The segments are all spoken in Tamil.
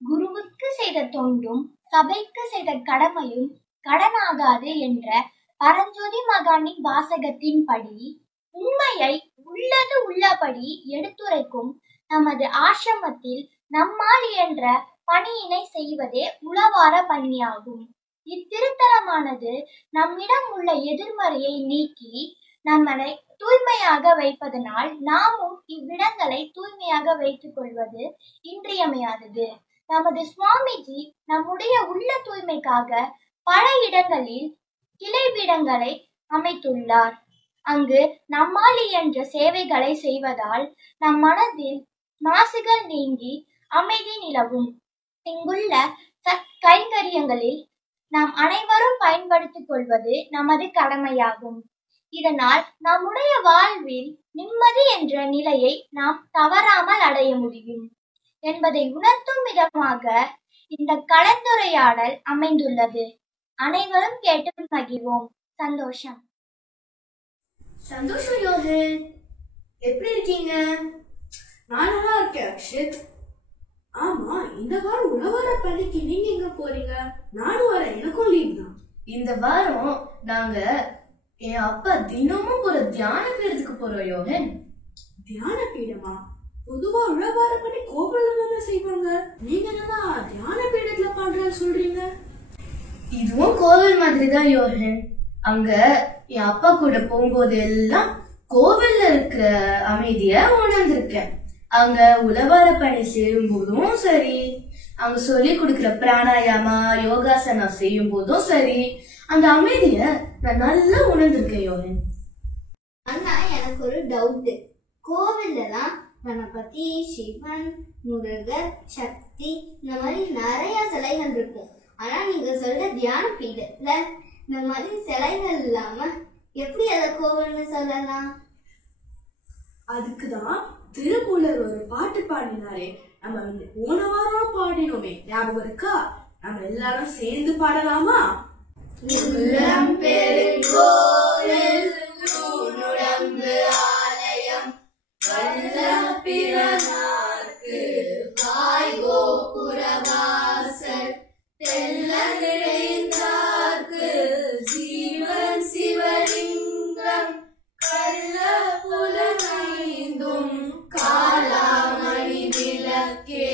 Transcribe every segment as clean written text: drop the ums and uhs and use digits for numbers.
குருவுக்கு செய்த தொண்டும் சபைக்கு செய்த கடமையும் கடனாகாது என்ற பரஞ்சோதி மகானின் வாசகத்தின்படி உண்மையை உள்ளது உள்ளபடி எடுத்துரைக்கும் நமது ஆசிரமத்தில் நம்மால் என்ற பணியினை செய்வதே உளவார பணியாகும். இத்திருத்தலமானது நம்மிடம் உள்ள எதிர்மறையை நீக்கி நம்மை தூய்மையாக வைப்பதனால் நாமும் இவ்விடங்களை தூய்மையாக வைத்துக் கொள்வது இன்றியமையாதது. நமது சுவாமிஜி நம்முடைய உள்ள தூய்மைக்காக பல இடங்களில் கிளைபீடங்களை அமைத்துள்ளார். அங்கு நம்மால் இயன்ற சேவைகளை செய்வதால் நம் மனதில் மாசுகள் நீங்கி அமைதி நிலவும். இங்குள்ள கைங்கரியங்களில் நாம் அனைவரும் பயன்படுத்திக் கொள்வது நமது கடமையாகும். இதனால் நம்முடைய வாழ்வில் நிம்மதி என்ற நிலையை நாம் தவறாமல் அடைய முடியும் என்பதை உணர்த்தும் விதமாக இந்த கலந்துரையாடல் அமைந்துள்ளது. அனைவரும் கேட்டு மகிழ்வோம். சந்தோஷம். சந்தோஷம் யோகன், எப்படி இருக்கீங்க? நான் நல்லா இருக்கேன் அக்ஷித். ஆமா, இந்த வாரம் உழவார பள்ளிக்கு நீங்க எங்க போறீங்க? நானும் வரேன், எனக்கும் லீவ் தான். இந்த வாரம் நாங்க என் அப்பா தினமும் ஒரு தியான பீடத்துக்கு போறோம் யோகன். தியான பீடமா? பொதுவா உழவார பள்ளி கோவில்ல தானே செய்வாங்க. நீங்க என்னன்னா தியான பீடத்துல பண்றேன்னு சொல்றீங்க? இதுவும் கோவில் மாதிரிதான் யோகன். அங்க என் அப்பா கூட போகும்போது எல்லாம் கோவில்ல இருக்கிற அமைதிய உணர்ந்திருக்கேன். அங்க உழவார பணி செய்யும் போதும் சரி, அங்க சொல்லி கொடுக்கிற பிராணாயாமா யோகாசனம் செய்யும் போதும் சரி, அந்த அமைதிய நான் நல்லா உணர்ந்திருக்கேன் யோகன். அண்ணா, எனக்கு ஒரு டவுட். கோவில்லாம் கணபதி, சிவன், முருகர், சக்தி இந்த மாதிரி நிறைய சிலைகள் இருக்கும். ஆனா நீங்க சொல்ற தியான பீடத்துல இந்த மாதிரி சிலைகள் இல்லாம எப்படி அதை கோவில்னு சொல்லலாம்? அதுக்குதான் திருமூலர் ஒரு பாட்டு பாடினாரே, நம்ம போன வாரம் பாடினோமே, ஞாபகம் இருக்கா? நம்ம எல்லாரும் சேர்ந்து பாடலாமா? உள்ளம் பெருங்கோவில் உடம்பு ஆலயம் வல்லம் பிறனார்க்கு வாய் கோபுர வாசல் தெல்ல நிறைந்தார்க்கு ஜீவன் சிவலிங்கம் கள்ள புலனைந்தும் காலாமணி விளக்கே.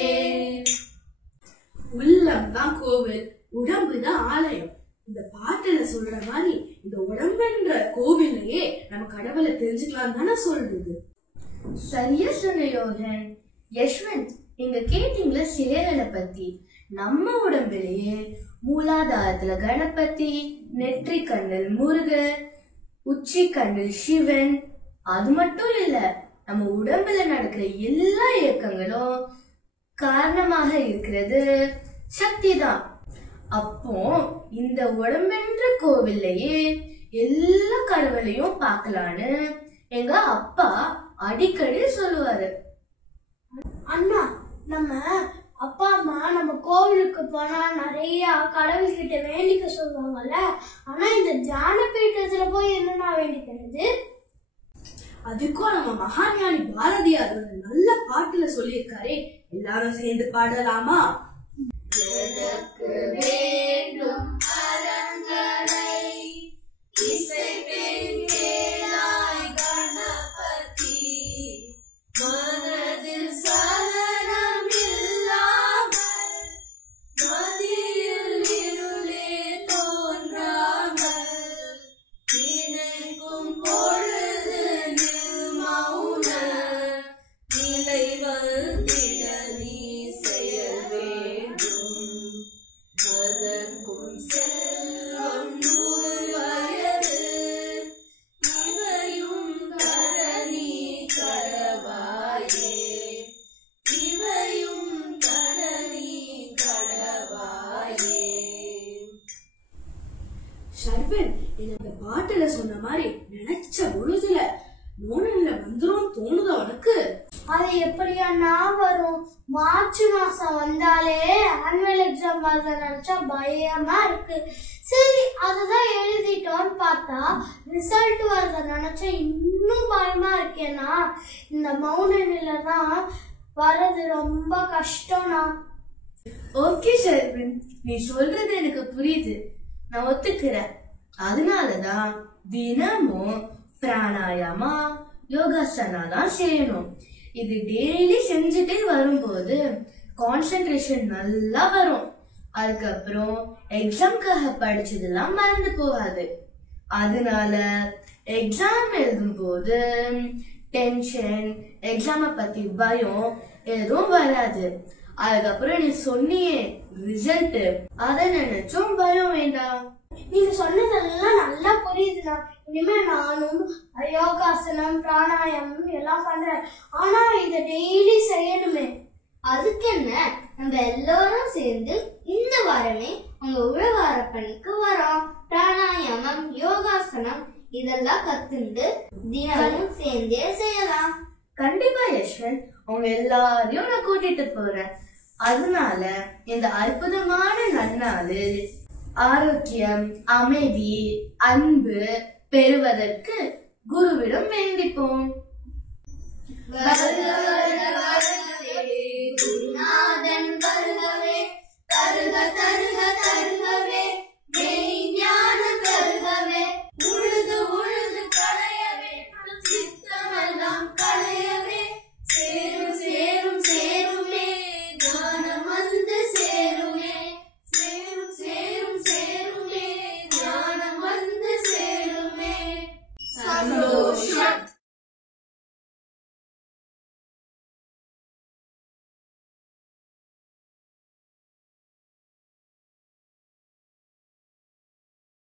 உள்ளம் தான் கோவில், உடம்பு தான் ஆலயம். இந்த பாட்டுல சொல்ற மாதிரி இந்த உடம்புன்ற கோவிலையே நம்ம கடவுளை தெரிஞ்சுக்கலாம் தானே சொல்றது. சரியா சொன்ன யோகன். யஷ்வந்த், நீங்க கேட்டீங்களா சிலைகளை பத்தி? நம்ம உடம்புலயே மூலாதாரத்துல கணபதி, நெற்றி கண்ணில் முருகர், உச்சி கண்ணில் சிவன். அது மட்டும் இல்ல, நம்ம உடம்புல நடக்கிற எல்லா இயக்கங்களும் காரணமாக இருக்கிறது சக்தி தான். அப்போ இந்த உடம்பென்ற கோவில்லையே எல்லா கடவுளையும் பார்க்கலான்னு எங்க அப்பா அடிக்கடி சொல்லுவாரு. அண்ணா, நம்ம அப்பா அம்மா நம்ம கோவிலுக்கு போனா நிறைய கடவுள் கிட்ட வேண்டிக்க சொல்லுவாங்கல்ல. ஆனா இந்த தியான பீட்டத்துல போய் என்னன்னா வேண்டிக்கிறது? அதுக்கும் நம்ம மகாஞானி பாரதியார் ஒரு நல்ல பாட்டுல சொல்லியிருக்காரே, எல்லாரும் சேர்ந்து பாடலாமா? எனக்கு வேண்டும் அரங்கனை இசைப்பேன் கேளாய் கணபதி மனதில் சலனம் இல்லாமல் மதியில் இருளே தோன்றாமல் நினைக்கும் பொழுது மௌன நிலை வந்திட நீ செயல் வேண்டும். அதற்கும் செல்வம் 100 வயது இவையும் கரணி கடவாயே இவையும் கரணி கடவாயே. ஷர்வன், இந்த பாட்டுல சொன்ன மாதிரி நினைச்ச பொழுதுல மௌனநிலை வந்துரும் தோணுதா உனக்கு? அது எப்படியா நான் வரும்? மார்ச் மாசம் வந்தாலே ஆனுவல் எக்ஸாம் வருத நினைச்சா பயமா இருக்கு. சரி, அதுதான் எழுதிட்டோன்னு பார்த்தா ரிசல்ட் வருத நினைச்சா இன்னும் பயமா இருக்கேனா. இந்த மௌன நிலை தான் வர்றது ரொம்ப கஷ்டம்னா. ஓகே ஷெர்வின், நீ சொல்றது எனக்கு புரியுது, நான் ஒத்துக்கிறேன். அதனாலதான் தினமும் பிராணாயாமா யோகாசனாலாம் செய்யணும். இது டெய்லி செஞ்சுட்டே வரும்போது கான்சென்ட்ரேஷன் நல்லா வரும். அதுக்கப்புறம் எக்ஸாம்காக படிச்சதெல்லாம் மறந்து போகாது. அதனால எக்ஸாம் எழுதும் போது டென்ஷன், எக்ஸாம பத்தி பயம் எதுவும் வராது. அதுக்கப்புறம் நீ சொன்னியே ரிசல்ட், அதை நினைச்சும் பயம் வேண்டாம். நீங்க சொன்னதெல்லாம் நல்லா புரியுதுண்ணா. இனிமே நானும் யோகாசனம் பிராணாயாமம் எல்லாம் பண்றேன். ஆனா இத டெய்லி செய்யணுமே. அதுக்கு என்ன, நம்ம எல்லாரும் சேர்ந்து இந்த வாரமே உங்க உழவார பணிக்கு வரோம். பிராணாயாமம் யோகாசனம் இதெல்லாம் கத்துண்டு தினமும் சேர்ந்தே செய்யலாம். கண்டிப்பா யஷ்வந்த், உங்க எல்லாரையும் நான் கூட்டிட்டு போறேன். அதனால இந்த அற்புதமான நன்னாளில் ஆரோக்கியம், அமைதி, அன்பு பெறுவதற்கு குருவிடம் வேண்டிப்போம். குருநாதன் வருகவே, தருக தருக தருகவே,